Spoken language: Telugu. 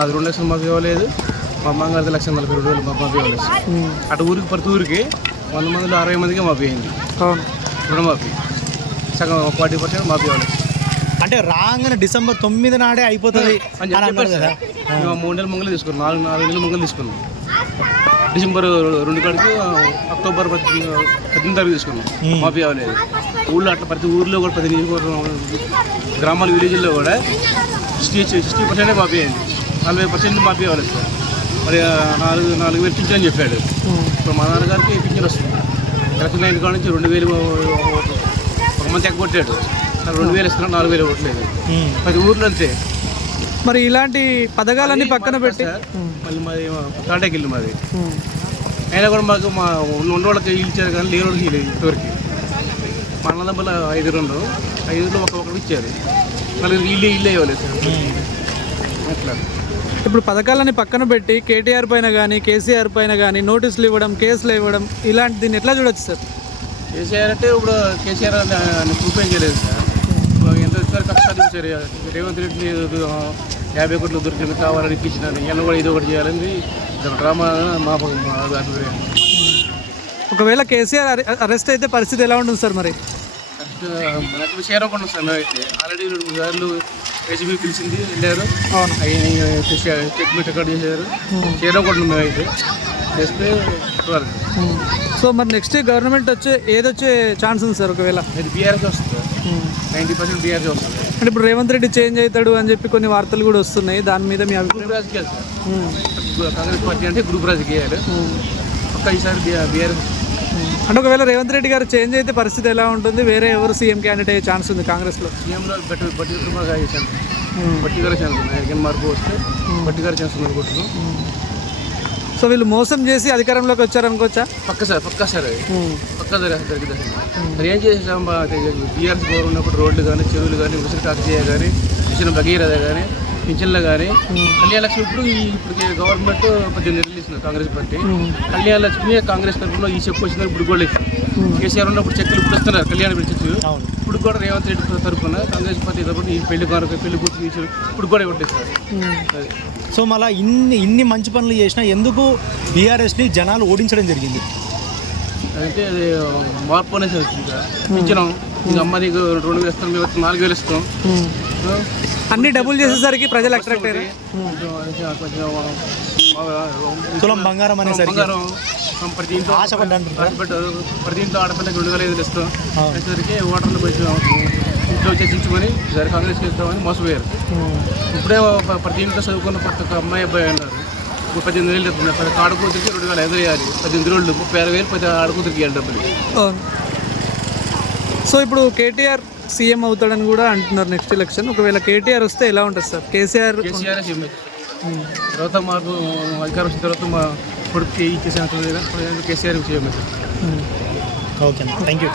అది రెండు లక్షలు మాకు ఇవ్వలేదు మా అమ్మగారిది లక్ష నలభై రెండు వేలు మా మాకు ఇవ్వలేదు అటు ఊరికి ప్రతి ఊరికి వంద మందిలో అరవై మందికి మాఫీ అయింది. రుణమాఫీ సగం ఫార్టీ పర్సెంట్ మాఫీ అవ్వలేదు. అంటే రాగానే డిసెంబర్ తొమ్మిది నాడే అయిపోతుంది అని అని చెప్పి అన్నారు కదా. మేము మూడు నెలలు ముంగలు తీసుకున్నాం. నాలుగు నాలుగు నెలలు ముంగలు తీసుకున్నాం. డిసెంబర్ రెండు కాడికి అక్టోబర్ పద్దెనిమిది పద్దెనిమిది తారీఖు తీసుకున్నాం. మ్మ్. మాఫీ అవ్వలేదు. ఊళ్ళో అట్లా ప్రతి ఊర్లో కూడా ప్రతి నియోజకవర్గం గ్రామాల విలేజ్లో కూడా సిక్స్టీ సిక్స్టీ పర్సెంటే మాఫీ అయింది. నలభై పర్సెంట్ మాఫీ అవ్వలేదు సార్. మరి నాలుగు నాలుగు వేలు పింఛన్ అని చెప్పాడు. ఇప్పుడు మా నాన్నగారికి పింఛన్ వస్తుంది. ఎలక్షన్ అయిన కాడ నుంచి రెండు వేలు ఒక మంత్ ఎగ్గొట్టాడు. రెండు వేలు ఇస్తున్నాడు నాలుగు వేలు ఇవ్వట్లేదు. ప్రతి ఊర్లో అంతే. మరి ఇలాంటి పథకాలన్నీ పక్కన పెట్టి మళ్ళీ మాది కాంటాక్ట్ ఇల్లు మాది. అయినా కూడా మాకు మా ఉన్న వాళ్ళకి ఇచ్చారు కానీ లేని వాళ్ళకి ఇల్లు ఇంతవరకు. మా అన్నదమ్ముల ఐదుగురు ఉన్నారు. ఐదుగురు ఒక ఒకరికి ఇచ్చారు. మళ్ళీ ఇల్లు ఇల్లు ఇవ్వలేదు సార్. అట్లా. ఇప్పుడు పథకాలని పక్కన పెట్టి కేటీఆర్ పైన కానీ కేసీఆర్ పైన కానీ నోటీసులు ఇవ్వడం కేసులు ఇవ్వడం ఇలాంటి దీన్ని ఎట్లా చూడొచ్చు సార్? కేసీఆర్ అంటే ఇప్పుడు కేసీఆర్ ఏం చేయలేదు సార్. ఎంత ఇస్తారు కష్టాలు చూసారు రేవంత్ రెడ్డి యాభై కోట్లు దొరికింది కావాలని ఇప్పించినాను ఈయన కూడా ఇది ఒకటి చేయాలని డ్రామా మా అభిప్రాయం. ఒకవేళ కేసీఆర్ అరె- అరెస్ట్ అయితే పరిస్థితి ఎలా ఉంటుంది సార్ మరి? చేరకుండా సార్. అయితే ఆల్రెడీ రెండు సార్లు ఏసీబీ పిలిచింది వెళ్ళారు. స్టేట్మెంట్ రికార్డ్ చేశారు. మేము. అయితే. చేస్తే వరకు సో మరి నెక్స్ట్ గవర్నమెంట్ వచ్చే ఏదొచ్చే ఛాన్స్ ఉంది సార్ ఒకవేళ? ఇది బీఆర్ఎస్ వస్తుంది నైంటీ పర్సెంట్ బీఆర్ఎస్ వస్తుంది. అంటే ఇప్పుడు రేవంత్ రెడ్డి చేంజ్ అవుతాడు అని చెప్పి కొన్ని వార్తలు కూడా వస్తున్నాయి. దాని మీద మీ అభిప్రాయం? గ్రూప్ రాజకీయాలు సార్ ఉమ్. కాంగ్రెస్ పార్టీ అంటే గ్రూప్ రాజకీయాలు ఉమ్. ఒక్క ఈసారి బీఆర్ఎస్ అంటే ఒకవేళ రేవంత్ రెడ్డి గారు చేంజ్ అయితే పరిస్థితి ఎలా ఉంటుంది? వేరే ఎవరు సీఎం క్యాండిడేట్ అయ్యే ఛాన్స్ ఉంది కాంగ్రెస్లో? సీఎంలో బట్టి బట్టి విక్రమార్క బట్టి గారు ఛాన్స్ ఉన్నాయి ఎగన్ మార్పు వస్తే బట్టి గారు ఛాన్స్ ఉంది అనుకుంటున్నాం సో వీళ్ళు మోసం చేసి అధికారంలోకి వచ్చారనుకోవచ్చా పక్క సార్ పక్క సార్ అది. పక్క సార్ జరిగింది మరి ఏం చేసాం బీఆర్ఎస్ గవర్నమెంట్ ఉన్నప్పుడు రోడ్లు కానీ చెరువులు కానీ ఉసిరి కాకతీయ కానీ మిషన్ భగీరథ కానీ పింఛన్లు కానీ కళ్యాణ లక్ష్మి ఇప్పుడు ఈ ఇప్పుడు గవర్నమెంట్ పద్దెనిమిది నెలలు ఇస్తుంది కాంగ్రెస్ పార్టీ. కళ్యాణ లక్ష్మి కాంగ్రెస్ తరఫున ఈ చెక్ వచ్చిందని ఇప్పుడు కూడా లేదు. కేసీఆర్ ఉన్నప్పుడు చెక్కులు ఇప్పుడు వస్తున్నారు కళ్యాణ చెక్కు ఇప్పుడు కూడా రేవంత్ రెడ్డి తరఫున కాంగ్రెస్ పార్టీ తరఫున ఈ పెళ్ళి కొరకు పెళ్ళి ఇచ్చారు ఇప్పుడు కూడా ఇవ్వట్లేదు సో మళ్ళీ ఇన్ని ఇన్ని మంచి పనులు చేసినా ఎందుకు బీఆర్ఎస్ని జనాలు ఓడించడం జరిగింది? అయితే అది మార్పు అనేది వచ్చింది ఇంకా ఇచ్చినాం ఇంకా అమ్మ నీకు రెండు వేలు ఇస్తాం మేము నాలుగు వేలు ఇస్తాం. అన్ని డబుల్ చేసేసరికి ప్రజలు అట్రాక్ట్ అయ్యారు. తులం బంగారం అనేసరికి ప్రతి ఇంట్లో ఆశపడ్డాను ఆశపడ్డారు. ప్రతి ఇంట్లో ఆడపిల్లకి రెండు వేల ఐదు వేలు ఇస్తాం అవును. వచ్చేసరికి ఓటర్లు కొంచెం ఇంట్లో చర్చించుకొని సరే కాంగ్రెస్కి ఇస్తామని మోసపోయారు. ఇప్పుడే ప్రతి ఇంట్లో చదువుకున్న ప్రతి ఒక్క అమ్మాయి అబ్బాయి ఉన్నారు. ఇప్పుడు పద్దెనిమిది వేలు ప్రతి ఆడకూతురికి రెండు వేల ఐదు వేయాలి. పద్దెనిమిది రోజులు ముప్పై ఆరు వేలు ఆడకూతురికి ఇవ్వాలి డబ్బులు. సో ఇప్పుడు కేటీఆర్ సీఎం అవుతాడని కూడా అంటున్నారు నెక్స్ట్ ఎలక్షన్ ఒకవేళ కేటీఆర్ వస్తే ఎలా ఉంటుంది సార్? కేసీఆర్ కేసీఆర్ సీఎం తర్వాత మాకు అధికారం వచ్చిన తర్వాత మా కొడుకు ఇచ్చేసే కేసీఆర్ ఓకే థ్యాంక్ యూ